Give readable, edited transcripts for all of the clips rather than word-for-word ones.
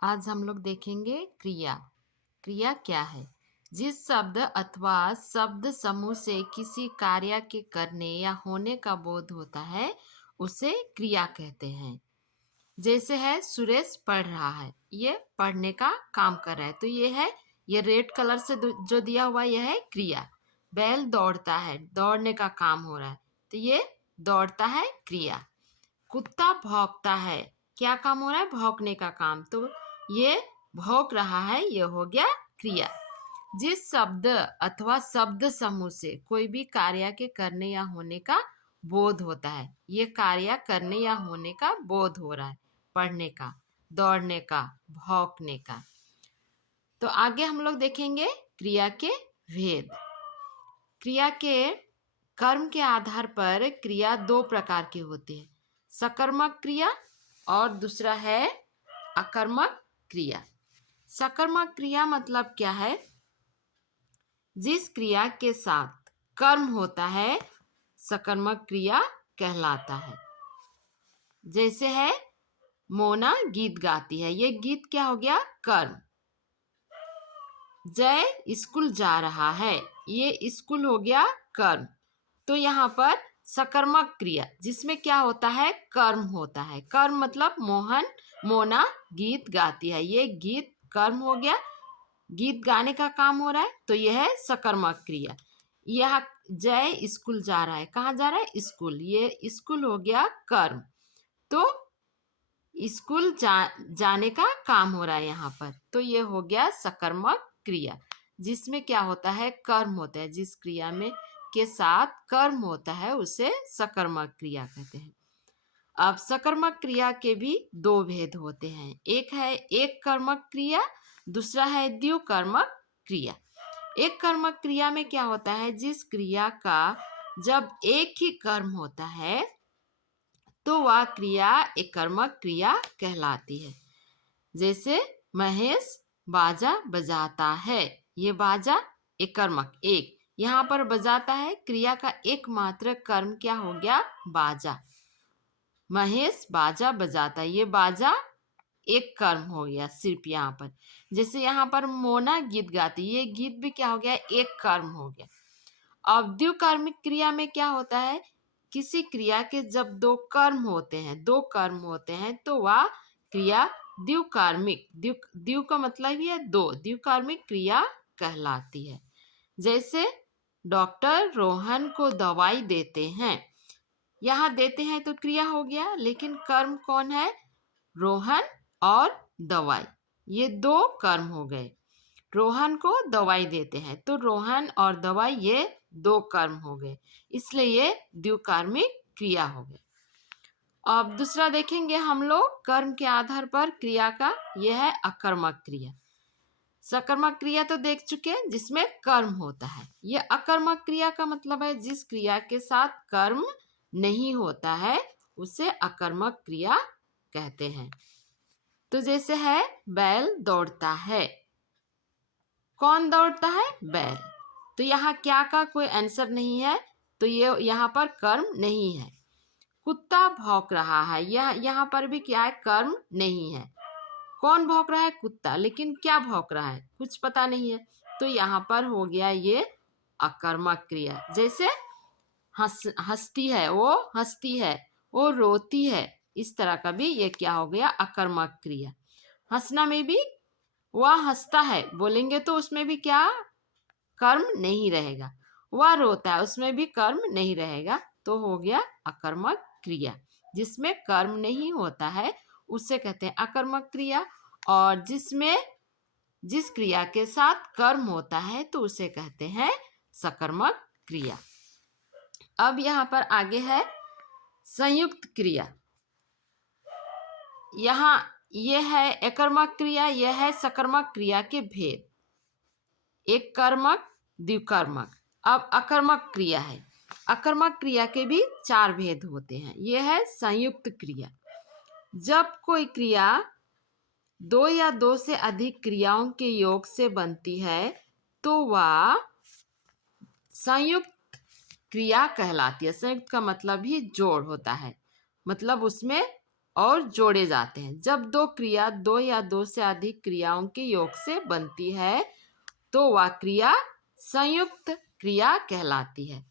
आज हम लोग देखेंगे क्रिया। क्रिया क्या है? जिस शब्द अथवा शब्द समूह से किसी कार्य के करने या होने का बोध होता है उसे क्रिया कहते हैं। जैसे है सुरेश पढ़ रहा है, ये पढ़ने का काम कर रहा है, तो ये रेड कलर से जो दिया हुआ यह है क्रिया। बैल दौड़ता है, दौड़ने का काम हो रहा है, तो ये दौड़ता है क्रिया। कुत्ता भौंकता है, क्या काम हो रहा है? भौंकने का काम, तो ये भौंक रहा है, ये हो गया क्रिया। जिस शब्द अथवा शब्द समूह से कोई भी कार्य के करने या होने का बोध होता है, ये कार्य करने या होने का बोध हो रहा है, पढ़ने का, दौड़ने का, भौंकने का। तो आगे हम लोग देखेंगे क्रिया के भेद। क्रिया के कर्म के आधार पर क्रिया दो प्रकार की होती है, सकर्मक क्रिया और दूसरा है अकर्मक क्रिया। सकर्मक क्रिया मतलब क्या है? जिस क्रिया के साथ कर्म होता है सकर्मक क्रिया कहलाता है। जैसे है मोना गीत गाती है, ये गीत क्या हो गया? कर्म। जय स्कूल जा रहा है, ये स्कूल हो गया कर्म। तो यहाँ पर सकर्मक क्रिया जिसमें क्या होता है? कर्म होता है। कर्म मतलब मोना गीत गाती है, ये गीत कर्म हो गया, गीत गाने का काम हो रहा है, तो यह है सकर्मक क्रिया। यह जय स्कूल जा रहा है, कहाँ जा रहा है? स्कूल, ये स्कूल हो गया कर्म। तो स्कूल जाने का काम हो रहा है यहाँ पर, तो ये हो गया सकर्मक क्रिया जिसमें क्या होता है? कर्म होता है। जिस क्रिया में के साथ कर्म होता है उसे सकर्मक क्रिया कहते हैं। अब सकर्मक क्रिया के भी दो भेद होते हैं, एक है एक कर्मक क्रिया, दूसरा है द्विकर्मक क्रिया। एक कर्मक क्रिया में क्या होता है? जिस क्रिया का जब एक ही कर्म होता है तो वह क्रिया एक कर्मक क्रिया कहलाती है। जैसे महेश बाजा बजाता है, ये बाजा एक कर्मक, एक यहाँ पर बजाता है, क्रिया का एकमात्र कर्म क्या हो गया? बाजा। महेश बाजा बजाता है, ये बाजा एक कर्म हो गया सिर्फ यहाँ पर। जैसे यहाँ पर मोना गीत गाती, ये गीत भी क्या हो गया? एक कर्म हो गया। अब द्विकर्मिक क्रिया में क्या होता है? किसी क्रिया के जब दो कर्म होते हैं तो वह क्रिया द्विकर्मिक, द्विव का मतलब ही है दो, द्विकर्मिक क्रिया कहलाती है। जैसे डॉक्टर रोहन को दवाई देते हैं, यहाँ देते हैं तो क्रिया हो गया, लेकिन कर्म कौन है? रोहन और दवाई, ये दो कर्म हो गए। रोहन को दवाई देते हैं तो रोहन और दवाई ये दो कर्म हो गए, इसलिए ये द्विकर्मिक क्रिया हो गए। अब दूसरा देखेंगे हम लोग कर्म के आधार पर क्रिया का, यह है अकर्मक क्रिया। सकर्मक क्रिया तो देख चुके हैं जिसमें कर्म होता है। यह अकर्मक क्रिया का मतलब है जिस क्रिया के साथ कर्म नहीं होता है उसे अकर्मक क्रिया कहते हैं। तो जैसे है बैल दौड़ता है, कौन दौड़ता है? बैल। तो यहाँ क्या का कोई आंसर नहीं है, तो ये यहाँ पर कर्म नहीं है। कुत्ता भौंक रहा है, यह यहाँ पर भी क्या है? कर्म नहीं है। कौन भौंक रहा है? कुत्ता, लेकिन क्या भौंक रहा है? कुछ पता नहीं है, तो यहाँ पर हो गया ये अकर्मक क्रिया। जैसे हंसती है, वो हंसती है, वो रोती है, इस तरह का भी ये क्या हो गया? अकर्मक क्रिया। हंसना में भी वह हंसता है बोलेंगे तो उसमें भी क्या कर्म नहीं रहेगा। वह रोता है, उसमें भी कर्म नहीं रहेगा, तो हो गया अकर्मक क्रिया। जिसमें कर्म नहीं होता है उसे कहते हैं अकर्मक क्रिया, और जिस क्रिया के साथ कर्म होता है तो उसे कहते हैं सकर्मक क्रिया। अब यहाँ पर आगे है संयुक्त क्रिया। यहाँ यह है अकर्मक क्रिया, यह है सकर्मक क्रिया के भेद, एक कर्मक द्विकर्मक। अब अकर्मक क्रिया है, अकर्मक क्रिया के भी चार भेद होते हैं। यह है संयुक्त क्रिया। जब कोई क्रिया दो या दो से अधिक क्रियाओं के योग से बनती है तो वह संयुक्त क्रिया कहलाती है। संयुक्त का मतलब ही जोड़ होता है, मतलब उसमें और जोड़े जाते हैं। जब दो क्रिया दो या दो से अधिक क्रियाओं के योग से बनती है तो वह क्रिया संयुक्त क्रिया कहलाती है।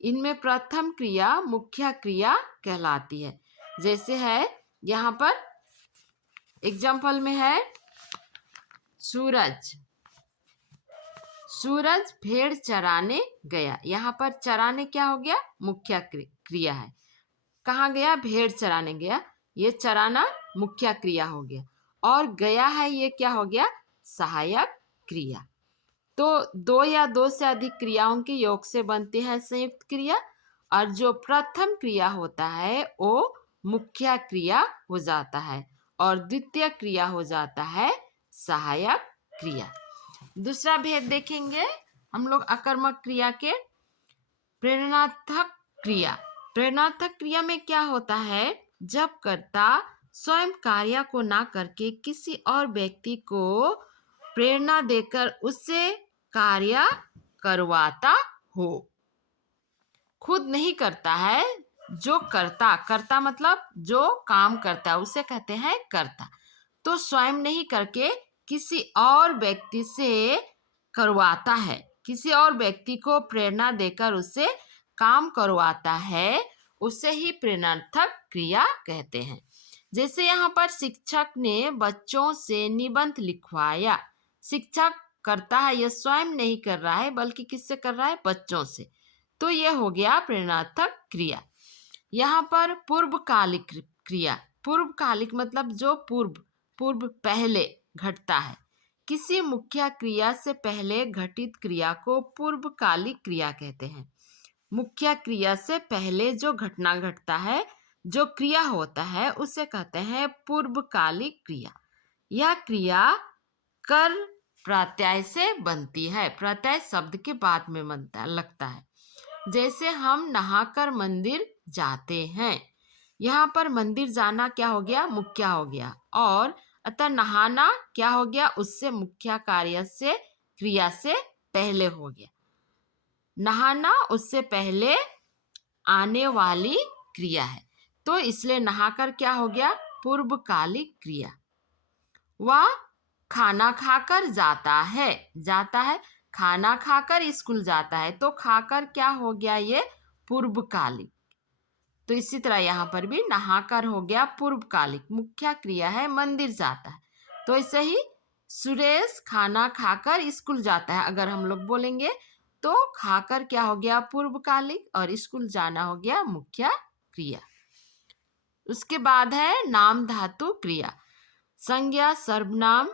इनमें प्रथम क्रिया मुख्य क्रिया कहलाती है। जैसे है यहाँ पर एग्जाम्पल में है सूरज। सूरज भेड़ चराने गया। यहाँ पर चराने क्या हो गया? मुख्य क्रिया है। कहाँ गया? भेड़ चराने गया। ये चराना मुख्य क्रिया हो गया। और गया है ये क्या हो गया? सहायक क्रिया। तो दो या दो से अधिक क्रियाओं के योग से बनती है संयुक्त क्रिया, और जो प्रथम क्रिया होता है वो मुख्य क्रिया हो जाता है और द्वितीय क्रिया हो जाता है सहायक क्रिया। दूसरा भेद देखेंगे हम लोग अकर्मक क्रिया के। प्रेरणार्थक क्रिया। प्रेरणार्थक क्रिया में क्या होता है? जब कर्ता स्वयं कार्य को ना करके किसी और व्यक्ति को प्रेरणा देकर उससे कार्य करवाता हो। खुद नहीं करता है, जो करता मतलब जो काम करता है उसे कहते हैं कर्ता। तो स्वयं नहीं करके किसी और व्यक्ति से करवाता है, किसी और व्यक्ति को प्रेरणा देकर उससे काम करवाता है, उसे ही प्रेरणार्थक क्रिया कहते हैं। जैसे यहाँ पर शिक्षक ने बच्चों से निबंध लिखवाया। शिक्षक करता है, यह स्वयं नहीं कर रहा है बल्कि किससे कर रहा है? बच्चों से। तो यह हो गया प्रेरणार्थक क्रिया। यहाँ पर पूर्वकालिक क्रिया। पूर्वकालिक मतलब जो पूर्व पहले घटता है। किसी मुख्य क्रिया से पहले घटित क्रिया को पूर्वकालिक क्रिया कहते हैं। मुख्य क्रिया से पहले जो घटना घटता है, जो क्रिया होता है, उसे कहते हैं पूर्वकालिक क्रिया। यह क्रिया कर प्रत्यय से बनती है। प्रत्यय शब्द के बाद में लगता है। जैसे हम नहाकर मंदिर जाते हैं। यहाँ पर मंदिर जाना क्या हो गया? मुख्य हो गया। और अतः नहाना क्या हो गया? उससे मुख्य कार्य से क्रिया से पहले हो गया। नहाना उससे पहले आने वाली क्रिया है, तो इसलिए नहाकर क्या हो गया? पूर्वकालिक क्रिया। वह खाना खाकर जाता है। जाता है, खाना खाकर स्कूल जाता है, तो खाकर क्या हो गया? ये पूर्वकालिक। तो इसी तरह यहाँ पर भी नहाकर हो गया पूर्वकालिक। मुख्य क्रिया है मंदिर जाता है, तो ऐसे ही सुरेश खाना खाकर स्कूल जाता है। अगर हम लोग बोलेंगे तो खाकर क्या हो गया? पूर्वकालिक, और स्कूल जाना हो गया मुख्य क्रिया। उसके बाद है नाम धातु क्रिया। संज्ञा, सर्वनाम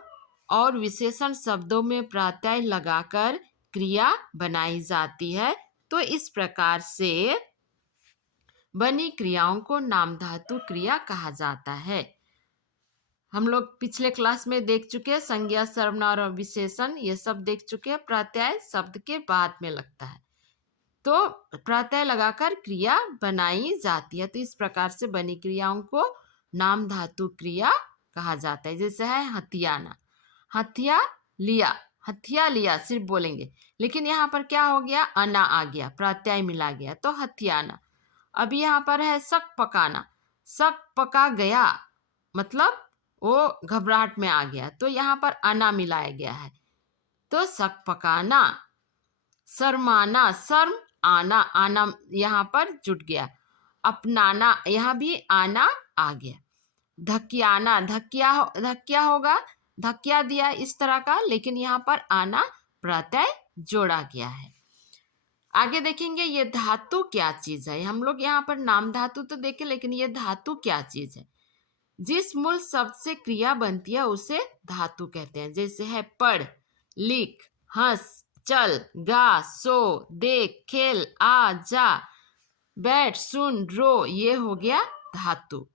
और विशेषण शब्दों में प्रत्यय लगाकर क्रिया बनाई जाती है। तो इस प्रकार से बनी क्रियाओं को नाम धातु क्रिया कहा जाता है। हम लोग पिछले क्लास में देख चुके हैं, संज्ञा, सर्वनाम और विशेषण ये सब देख चुके हैं। प्रत्यय शब्द के बाद में लगता है, तो प्रत्यय लगाकर क्रिया बनाई जाती है। तो इस प्रकार से बनी क्रियाओं को नाम धातु क्रिया कहा जाता है। जैसे है हथियाना। हथिया लिया, हथिया लिया सिर्फ बोलेंगे, लेकिन यहाँ पर क्या हो गया? अना आ गया, प्रत्यय मिला गया, तो हथियाना। अब यहाँ पर है शक पकाना। शक पका गया मतलब वो घबराहट में आ गया, तो यहाँ पर अना मिलाया गया है, तो शक पकाना। शर्माना, शर्म आना, आना यहाँ पर जुट गया। अपनाना, यहाँ भी आना आ गया। धकियाना, धकिया होगा, धकिया दिया इस तरह का, लेकिन यहाँ पर आना प्रत्यय जोड़ा गया है। आगे देखेंगे ये धातु क्या चीज है। हम लोग यहाँ पर नाम धातु तो देखे, लेकिन ये धातु क्या चीज है? जिस मूल शब्द से क्रिया बनती है उसे धातु कहते हैं। जैसे है पढ़, लिख, हंस, चल, गा, सो, देख, खेल, आ, जा, बैठ, सुन, रो, ये हो गया धातु।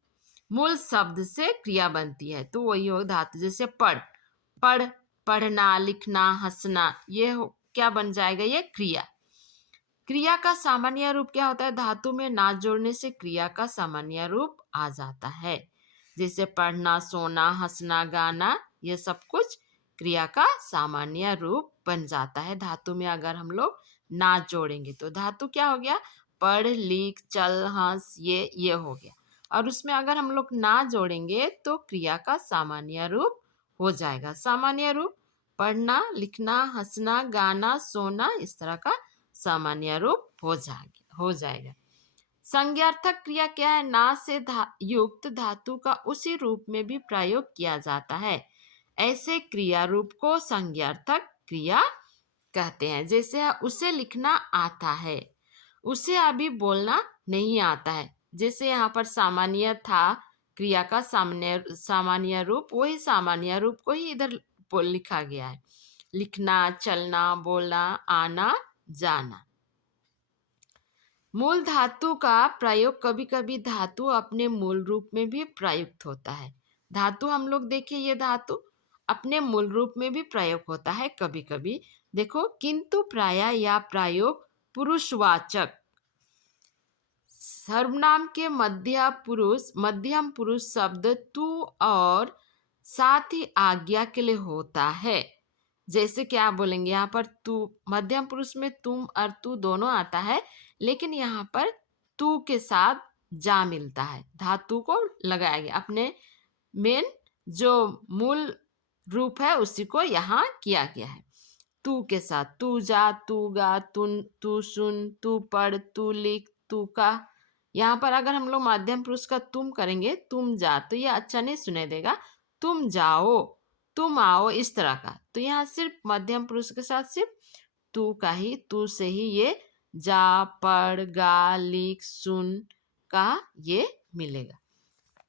मूल शब्द से क्रिया बनती है तो वही हो धातु। जैसे पढ़, पढ़, पढ़ना, लिखना, हंसना, ये हो क्या बन जाएगा? ये क्रिया। क्रिया का सामान्य रूप क्या होता है? धातु में ना जोड़ने से क्रिया का सामान्य रूप आ जाता है। जैसे पढ़ना, सोना, हंसना, गाना, ये सब कुछ क्रिया का सामान्य रूप बन जाता है धातु में अगर हम लोग ना जोड़ेंगे। तो धातु क्या हो गया? पढ़, लिख, चल, हंस, ये हो गया। और उसमें अगर हम लोग ना जोड़ेंगे तो क्रिया का सामान्य रूप हो जाएगा। सामान्य रूप पढ़ना, लिखना, हंसना, गाना, सोना, इस तरह का सामान्य रूप हो जाएगा। संज्ञार्थक क्रिया क्या है? ना से युक्त धातु का उसी रूप में भी प्रयोग किया जाता है। ऐसे क्रिया रूप को संज्ञार्थक क्रिया कहते हैं। जैसे उसे लिखना आता है, उसे अभी बोलना नहीं आता है। जैसे यहाँ पर सामान्य था, क्रिया का सामान्य रूप, वही सामान्य रूप को ही इधर लिखा गया है। लिखना, चलना, बोलना, आना, जाना। मूल धातु का प्रयोग कभी कभी धातु अपने मूल रूप में भी प्रयुक्त होता है। धातु हम लोग देखें, ये धातु अपने मूल रूप में भी प्रयोग होता है कभी कभी। देखो, किंतु प्राय या प्रयोग पुरुषवाचक सर्वनाम के मध्यम पुरुष शब्द तू और साथ ही आज्ञा के लिए होता है। जैसे क्या बोलेंगे यहाँ पर? तू, मध्यम पुरुष में तुम और तू दोनों आता है, लेकिन यहाँ पर तू के साथ जा मिलता है, धातु को लगाया गया। अपने मेन जो मूल रूप है उसी को यहाँ किया गया है। तू के साथ तू जा, तू गा, तू सुन, तू पढ़, तू लिख, तू का। यहाँ पर अगर हम लोग मध्यम पुरुष का तुम करेंगे, तुम जा, तो ये अच्छा नहीं सुनाई देगा। तुम जाओ, तुम आओ, इस तरह का। तो यहाँ सिर्फ मध्यम पुरुष के साथ सिर्फ तू का ही, तू से ही ये जा, पढ़, गा, लिख, सुन का ये मिलेगा।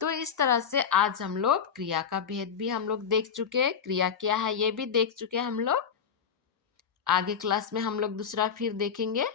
तो इस तरह से आज हम लोग क्रिया का भेद भी हम लोग देख चुके, क्रिया क्या है ये भी देख चुके हम लोग। आगे क्लास में हम लोग दूसरा फिर देखेंगे।